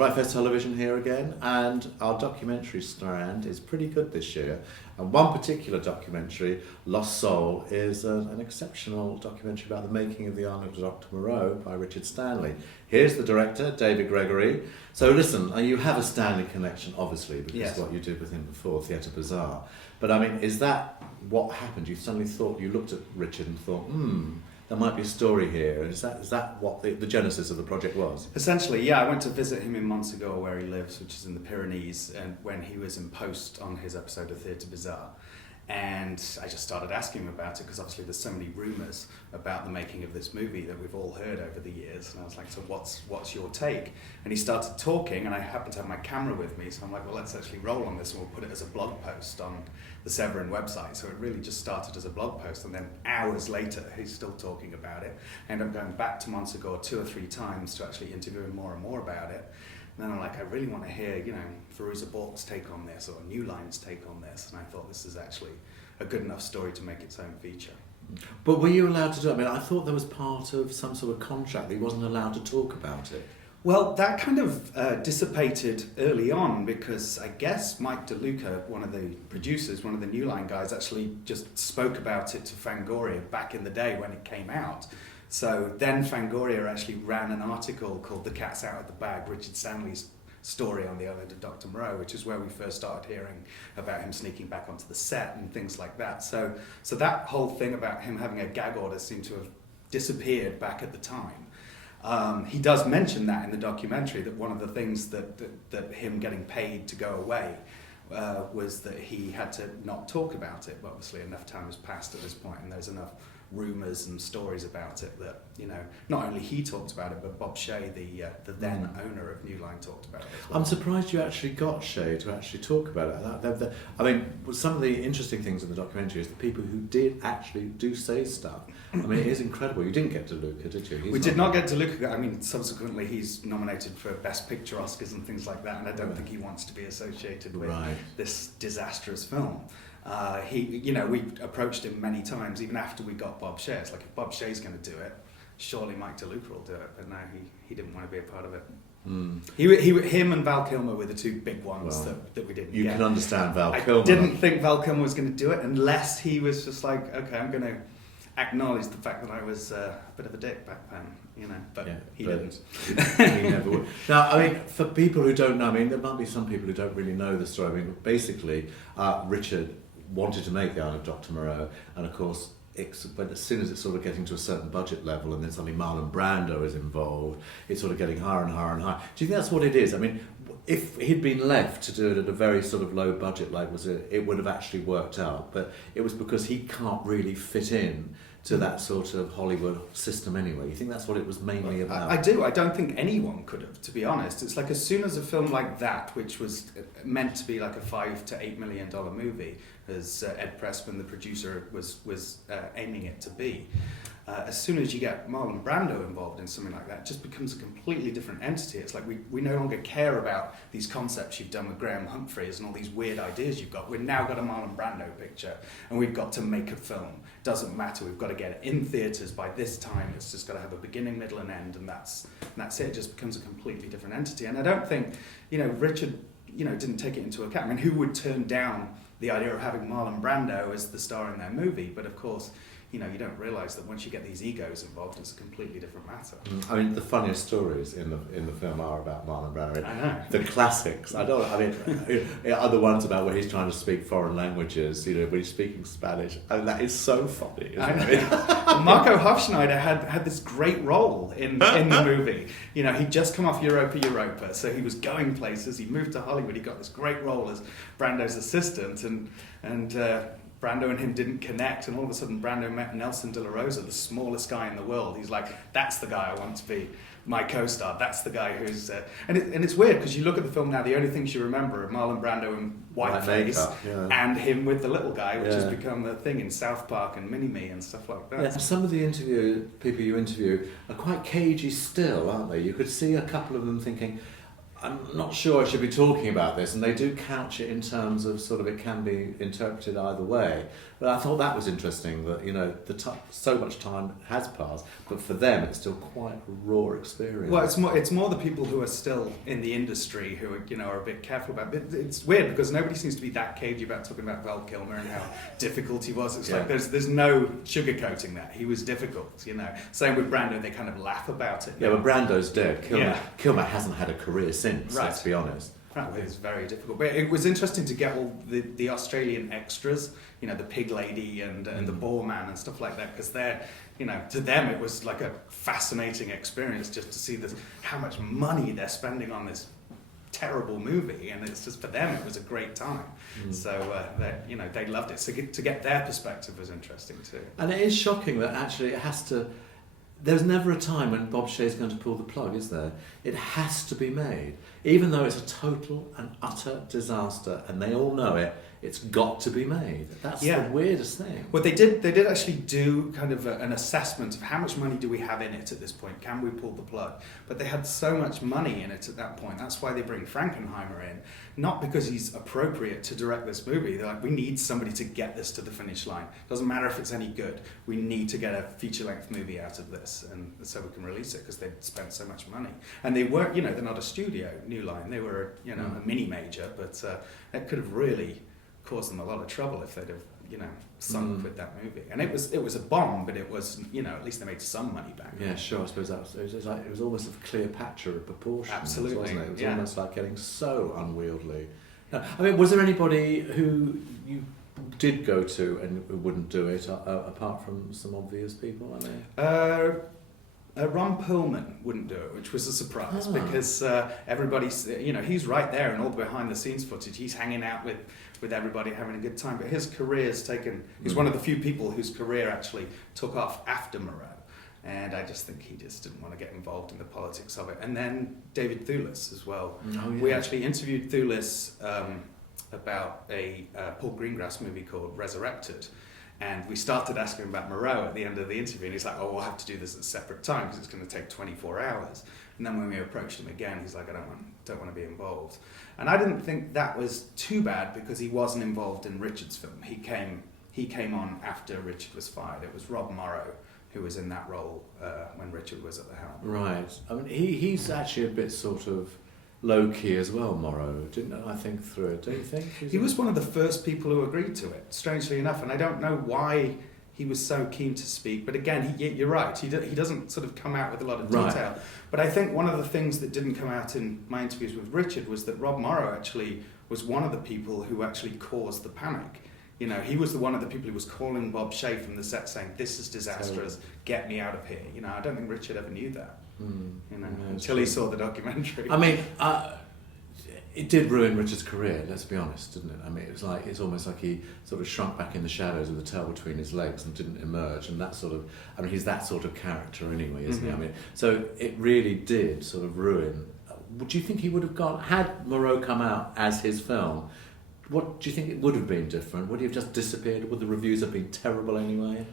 FrightFest Television here again, and our documentary strand is pretty good this year. And one particular documentary, Lost Soul, is an exceptional documentary about the making of the Arnold of Dr. Moreau by Richard Stanley. Here's the director, David Gregory. So listen, you have a Stanley connection, obviously, because yes. what you did with him before, Theatre Bazaar. But I mean, is that what happened? You suddenly thought, you looked at Richard and thought, there might be a story here. Is that what the genesis of the project was? Essentially, yeah. I went to visit him in Montsegur, where he lives, which is in the Pyrenees, and when he was in post on his episode of Theatre Bazaar. And I just started asking him about it, because obviously there's so many rumours about the making of this movie that we've all heard over the years. And I was like, so what's your take? And he started talking, and I happened to have my camera with me, so I'm like, well, let's actually roll on this, and we'll put it as a blog post on the Severin website. So it really just started as a blog post, and then hours later, he's still talking about it. I ended up going back to Montsegur 2 or 3 times to actually interview him more and more about it. And then I'm like, I really want to hear, Firuza Balk's take on this, or New Line's take on this. And I thought this is actually a good enough story to make its own feature. But were you allowed to do it? I mean, I thought there was part of some sort of contract that he wasn't allowed to talk about it. Well, that kind of dissipated early on, because I guess Mike DeLuca, one of the producers, one of the New Line guys, actually just spoke about it to Fangoria back in the day when it came out. So then Fangoria actually ran an article called The Cat's Out of the Bag, Richard Stanley's story on the island of Dr. Moreau, which is where we first started hearing about him sneaking back onto the set and things like that. So that whole thing about him having a gag order seemed to have disappeared back at the time. He does mention that in the documentary, that one of the things that him getting paid to go away was that he had to not talk about it. But obviously enough time has passed at this point, and there's enough rumours and stories about it that, not only he talked about it, but Bob Shea, the then owner of New Line, talked about it as well. I'm surprised you actually got Shea to actually talk about it. I mean, some of the interesting things in the documentary is the people who did actually do say stuff. I mean, it is incredible. You didn't get DeLuca, did you? We did not get DeLuca. I mean, subsequently he's nominated for Best Picture Oscars and things like that, and I don't think he wants to be associated with this disastrous film. We approached him many times, even after we got Bob Shea. It's like, if Bob Shea's going to do it, surely Mike DeLuca will do it. But no, he didn't want to be a part of it. Him and Val Kilmer were the two big ones that we didn't get. You can understand Val Kilmer. I didn't think Val Kilmer was going to do it unless he was just like, okay, I'm going to acknowledge the fact that I was a bit of a dick back then, but he didn't. He never would. Now, I mean, for people who don't know, I mean, there might be some people who don't really know the story. I mean, basically, Richard wanted to make the Island of Dr. Moreau, and of course, but as soon as it's sort of getting to a certain budget level, and then suddenly Marlon Brando is involved, it's sort of getting higher and higher and higher. Do you think that's what it is? I mean, if he'd been left to do it at a very sort of low budget, it would have actually worked out. But it was because he can't really fit in to that sort of Hollywood system anyway. You think that's what it was mainly about? I do. I don't think anyone could have, to be honest. It's like, as soon as a film like that, which was meant to be like a $5 to $8 million movie, as Ed Pressman, the producer, was aiming it to be, as soon as you get Marlon Brando involved in something like that, it just becomes a completely different entity. It's like we no longer care about these concepts you've done with Graham Humphreys and all these weird ideas you've got. We've now got a Marlon Brando picture, and we've got to make a film. Doesn't matter. We've got to get it in theatres by this time. It's just got to have a beginning, middle, and end, and that's it. It just becomes a completely different entity. And I don't think, Richard, didn't take it into account. I mean, who would turn down the idea of having Marlon Brando as the star in their movie? But of course, you don't realise that once you get these egos involved, it's a completely different matter. I mean, the funniest stories in the film are about Marlon Brando. I know. The classics. are the ones about where he's trying to speak foreign languages, when he's speaking Spanish. I mean, that is so funny, isn't it? Marco Hofschneider had this great role in the movie. He'd just come off Europa, so he was going places. He moved to Hollywood. He got this great role as Brando's assistant, and Brando and him didn't connect, and all of a sudden Brando met Nelson De La Rosa, the smallest guy in the world. He's like, that's the guy I want to be my co-star. That's the guy who's... And it's weird, because you look at the film now, the only things you remember are Marlon Brando in whiteface and him with the little guy, which has become a thing in South Park and Mini-Me and stuff like that. Yeah. Some of the people you interview are quite cagey still, aren't they? You could see a couple of them thinking, I'm not sure I should be talking about this, and they do couch it in terms of sort of it can be interpreted either way. But I thought that was interesting that, you know, so much time has passed, but for them it's still quite a raw experience. Well, it's more the people who are still in the industry who are, you know, are a bit careful about it. It's weird because nobody seems to be that cagey about talking about Val Kilmer and how difficult he was. It's like there's no sugarcoating that. He was difficult, you know. Same with Brando, they kind of laugh about it. Yeah, but Brando's dead. Kilmer hasn't had a career since, right. Let's be honest. That was very difficult. But it was interesting to get all the Australian extras, you know, the pig lady and the boar man and stuff like that, because they're, you know, to them it was like a fascinating experience just to see how much money they're spending on this terrible movie, and it's just, for them it was a great time. So you know, they loved it. So to get their perspective was interesting too. And it is shocking that actually it has to. There's never a time when Bob Shaye's going to pull the plug, is there? It has to be made. Even though it's a total and utter disaster, and they all know it, it's got to be made. That's the weirdest thing. Well, they did actually do kind of an assessment of how much money do we have in it at this point? Can we pull the plug? But they had so much money in it at that point. That's why they bring Frankenheimer in. Not because he's appropriate to direct this movie. They're like, we need somebody to get this to the finish line. Doesn't matter if it's any good. We need to get a feature-length movie out of this, and so we can release it because they'd spent so much money. And they weren't, you know, they're not a studio, New Line. They were, you know, a mini major, but it could have really caused them a lot of trouble if they'd have, you know, sunk with that movie. And it was a bomb, but it was, you know, at least they made some money back. Yeah, sure. I suppose it was almost of Cleopatra of proportions. Absolutely, wasn't it? It was almost like getting so unwieldy. Now, I mean, was there anybody who you did go to and who wouldn't do it apart from some obvious people? I mean, Ron Perlman wouldn't do it, which was a surprise because everybody's, you know, he's right there in all the behind the scenes footage. He's hanging out with everybody, having a good time. But his career's taken, he's one of the few people whose career actually took off after Moreau. And I just think he just didn't want to get involved in the politics of it. And then David Thewlis as well. Oh, yeah. We actually interviewed Thewlis about a Paul Greengrass movie called Resurrected. And we started asking him about Moreau at the end of the interview, and he's like, oh, we'll have to do this at a separate time because it's going to take 24 hours. And then when we approached him again, he's like, I don't want to be involved. And I didn't think that was too bad because he wasn't involved in Richard's film. He came on after Richard was fired. It was Rob Moreau who was in that role when Richard was at the helm. Right. I mean, he's actually a bit sort of low-key as well, Moreau, didn't I think through it? Don't you think? He was one of the first people who agreed to it, strangely enough, and I don't know why he was so keen to speak, but again, you're right, he doesn't sort of come out with a lot of detail. Right. But I think one of the things that didn't come out in my interviews with Richard was that Rob Moreau actually was one of the people who actually caused the panic. You know, he was one of the people who was calling Bob Shaye from the set saying, this is disastrous, get me out of here. You know, I don't think Richard ever knew that. You know, until he saw the documentary. I mean, it did ruin Richard's career, let's be honest, didn't it? I mean, it's almost like he sort of shrunk back in the shadows with the tail between his legs and didn't emerge, and that sort of, I mean, he's that sort of character anyway, isn't he? I mean, so it really did sort of ruin. Do you think he would have gone, had Moreau come out as his film, what do you think it would have been different? Would he have just disappeared? Would the reviews have been terrible anyway?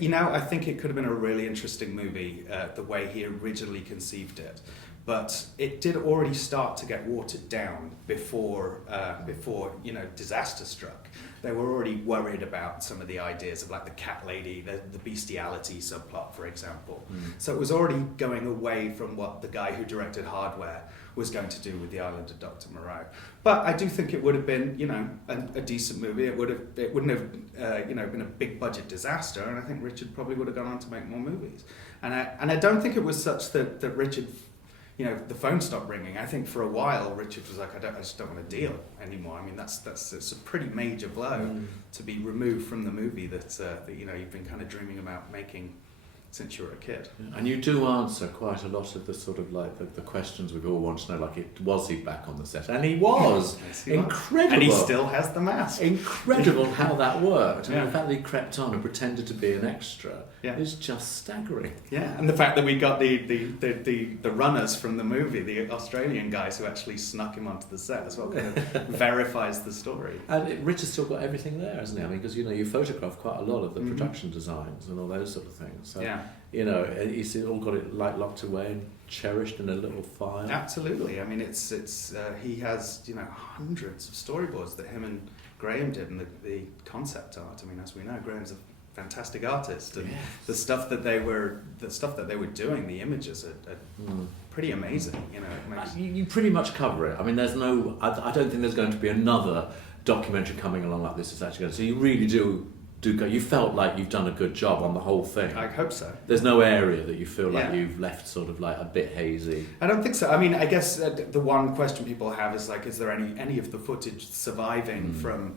You know, I think it could have been a really interesting movie, the way he originally conceived it. But it did already start to get watered down before you know, disaster struck. They were already worried about some of the ideas of like the cat lady, the bestiality subplot, for example. So it was already going away from what the guy who directed Hardware was going to do with The Island of Dr. Moreau. But I do think it would have been, you know, a decent movie. It wouldn't have, you know, been a big budget disaster. And I think Richard probably would have gone on to make more movies. And I don't think it was such that Richard, you know, the phone stopped ringing. I think for a while Richard was like, I just don't want to deal anymore. I mean, it's a pretty major blow to be removed from the movie that you know, you've been kind of dreaming about making since you were a kid. And you do answer quite a lot of the sort of like the questions we all want to know, like was he back on the set? And he was. Yes, he incredible. Was. And he still has the mask. Incredible how that worked. Yeah. And the fact that he crept on and pretended to be an extra is just staggering. Yeah, and the fact that we got the runners from the movie, the Australian guys who actually snuck him onto the set as well, kind of verifies the story. And Richard's still got everything there, hasn't he? I mean, because you know, you photograph quite a lot of the production designs and all those sort of things. So yeah. you know, he's all got it like locked away and cherished in a little file. Absolutely. I mean, it's he has, you know, hundreds of storyboards that him and Graham did, and the concept art. I mean, as we know, Graham's a fantastic artist, and the stuff that they were doing, the images are pretty amazing. You know, it makes... you pretty much cover it. I mean, there's no. I don't think there's going to be another documentary coming along like this. It's actually going to. So you really do go. You felt like you've done a good job on the whole thing. I hope so. There's no area that you feel like you've left sort of like a bit hazy. I don't think so. I mean, I guess the one question people have is like, is there any of the footage surviving from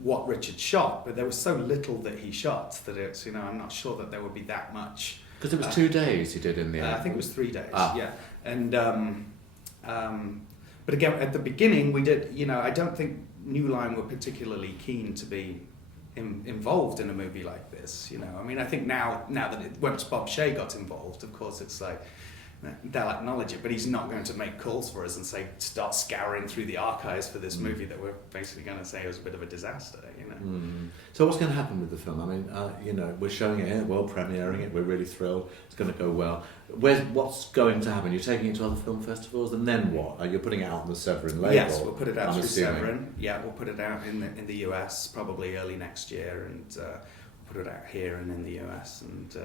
what Richard shot? But there was so little that he shot that it's, you know, I'm not sure that there would be that much. Because it was 2 days he did in the end. I think it was 3 days. Yeah, and but again, at the beginning we did. You know, I don't think New Line were particularly keen to be involved in a movie like this. You know, I mean, I think now that once Bob Shea got involved, of course, it's like they'll acknowledge it, but he's not going to make calls for us and say start scouring through the archives for this movie that we're basically going to say was a bit of a disaster. You know. So what's going to happen with the film? I mean, you know, we're showing it here, world premiering it. We're really thrilled. It's going to go well. What's going to happen? You're taking it to other film festivals, and then what? You're putting it out on the Severin label. Yes, we'll put it out through Severin. Yeah, we'll put it out in the US probably early next year, and we'll put it out here and in the US, and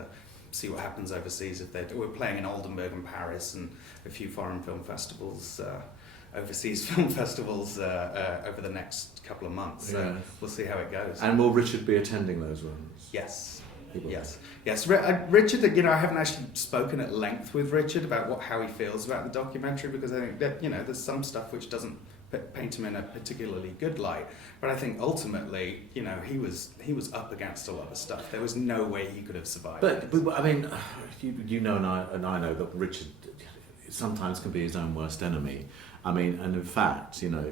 see what happens overseas. We're playing in Oldenburg and Paris and a few foreign film festivals, overseas film festivals over the next couple of months. So we'll see how it goes. And will Richard be attending those ones? Yes. Yes. Richard, you know, I haven't actually spoken at length with Richard about how he feels about the documentary, because I think that, you know, there's some stuff which doesn't paint him in a particularly good light. But I think ultimately, you know, he was up against a lot of stuff. There was no way he could have survived. But I mean, you know, and I know that Richard sometimes can be his own worst enemy. I mean, and in fact, you know,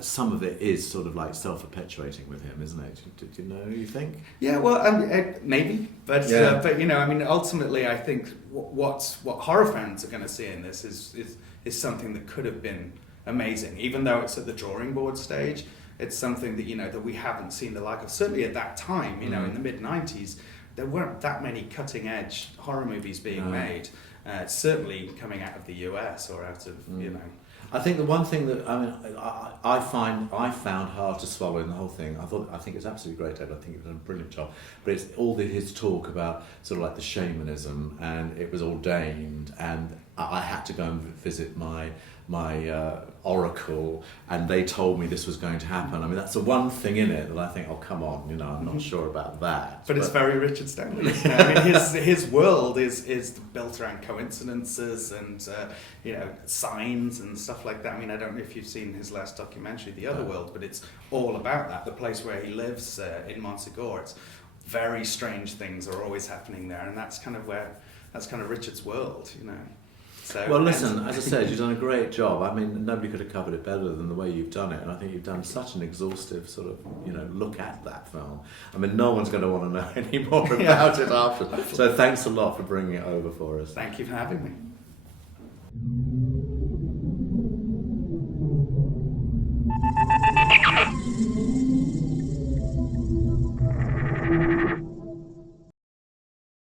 some of it is sort of like self-perpetuating with him, isn't it? Do you know? You think? Yeah, well, maybe, but you know, I mean, ultimately, I think what horror fans are going to see in this is something that could have been amazing, even though it's at the drawing board stage. It's something that, you know, that we haven't seen the like of. Certainly at that time, you know, in the mid-90s, there weren't that many cutting-edge horror movies being made. Certainly coming out of the US or out of you know. I think the one thing that I found hard to swallow in the whole thing. I think it's absolutely great, Ed. I think you've done a brilliant job. But it's all his talk about sort of like the shamanism, and it was ordained, and I had to go and visit my oracle, and they told me this was going to happen. I mean, that's the one thing in it that I think, oh, come on, you know, I'm not sure about that. But it's very Richard Stanley. You know? I mean, his world is built around coincidences and you know, signs and stuff like that. I mean, I don't know if you've seen his last documentary, The Other World, but it's all about that. The place where he lives in Montsegur, it's very strange things are always happening there, and that's kind of Richard's world, you know. So, well, listen, as I said, you've done a great job. I mean, nobody could have covered it better than the way you've done it, and I think you've done such an exhaustive sort of, you know, look at that film. I mean, no one's going to want to know any more about it after. So thanks a lot for bringing it over for us. Thank you for having me.